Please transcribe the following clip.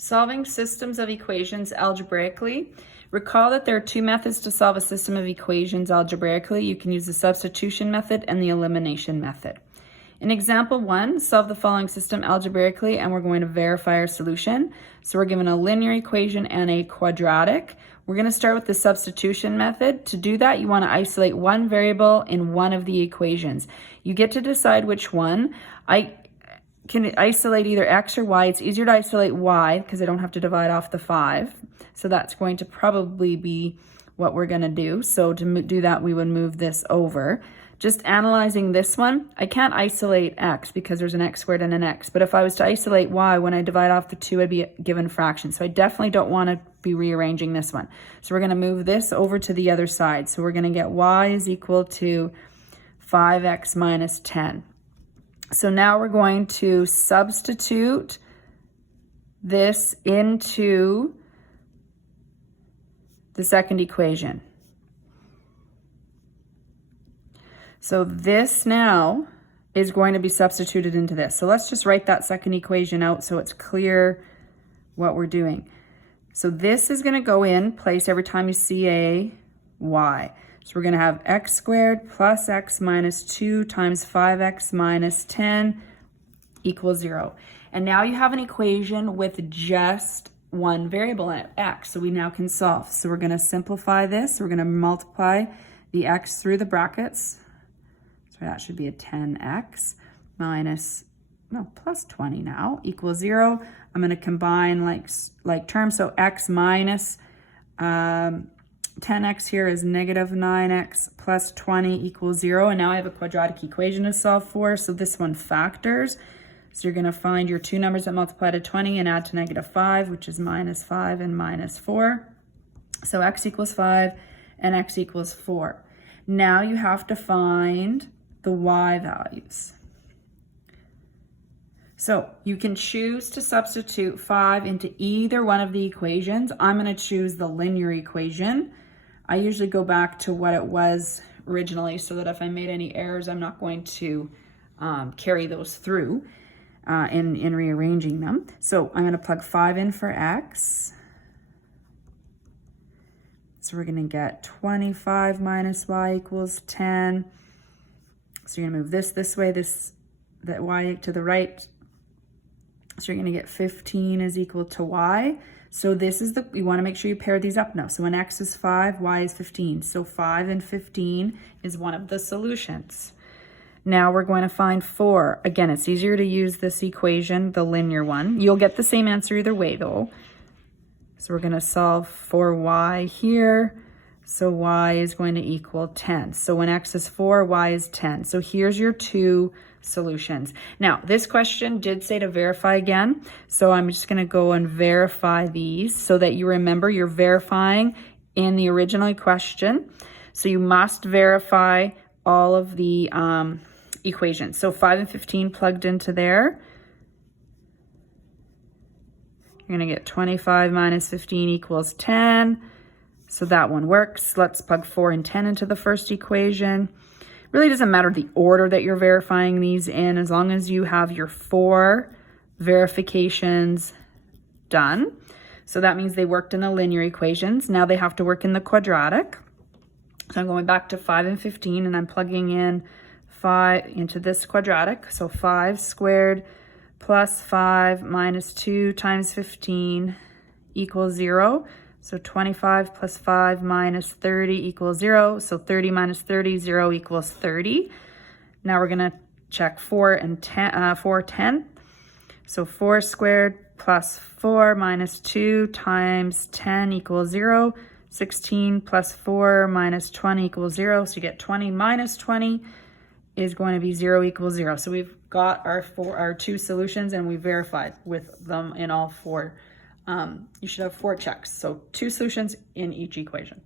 Solving systems of equations algebraically. Recall that there are two methods to solve a system of equations algebraically. You can use the substitution method and the elimination method. In example 1, solve the following system algebraically, and we're going to verify our solution. So we're given a linear equation and a quadratic. We're going to start with the substitution method. To do that, you want to isolate one variable in one of the equations. You get to decide which one. I can isolate either x or y. It's easier to isolate y because I don't have to divide off the 5. So that's going to probably be what we're going to do. So to do that, we would move this over. Just analyzing this one, I can't isolate x because there's an x squared and an x. But if I was to isolate y, when I divide off the 2, I'd be given fraction. So I definitely don't want to be rearranging this one. So we're going to move this over to the other side. So we're going to get y is equal to 5x minus 10. So now we're going to substitute this into the second equation. So this now is going to be substituted into this. So let's just write that second equation out so it's clear what we're doing. So this is going to go in place every time you see a y. So we're going to have x squared plus x minus 2 times 5x minus 10 equals 0. And now you have an equation with just one variable in it, x. So we now can solve. So we're going to simplify this. We're going to multiply the x through the brackets. So that should be a 10x plus 20 now equals 0. I'm going to combine like terms. So x minus 10x here is negative 9x plus 20 equals 0. And now I have a quadratic equation to solve for. So this one factors. So you're going to find your two numbers that multiply to 20 and add to negative 5, which is minus 5 and minus 4. So x equals 5 and x equals 4. Now you have to find the y values. So you can choose to substitute 5 into either one of the equations. I'm going to choose the linear equation. I usually go back to what it was originally so that if I made any errors, I'm not going to carry those through in rearranging them. So I'm going to plug 5 in for x. So we're going to get 25 minus y equals 10. So you're going to move this way, that y to the right. So you're going to get 15 is equal to y. So this is you want to make sure you pair these up now. So when x is 5, y is 15. So 5 and 15 is one of the solutions. Now we're going to find 4. Again, it's easier to use this equation, the linear one. You'll get the same answer either way though. So we're going to solve for y here. So y is going to equal 10. So when x is 4, y is 10. So here's your two solutions. Now, this question did say to verify again. So I'm just going to go and verify these so that you remember you're verifying in the original question. So you must verify all of the equations. So 5 and 15 plugged into there. You're going to get 25 minus 15 equals 10. So that one works. Let's plug 4 and 10 into the first equation. Really doesn't matter the order that you're verifying these in, as long as you have your 4 verifications done. So that means they worked in the linear equations. Now they have to work in the quadratic. So I'm going back to 5 and 15 and I'm plugging in 5 into this quadratic. So 5 squared plus 5 minus 2 times 15 equals 0. So 25 plus 5 minus 30 equals 0. So 30 minus 30, 0 equals 30. Now we're going to check 4 and 10, 4 10. So 4 squared plus 4 minus 2 times 10 equals 0. 16 plus 4 minus 20 equals 0. So you get 20 minus 20 is going to be 0 equals 0. So we've got our two solutions and we verified with them in all 4. You should have 4 checks. So 2 solutions in each equation.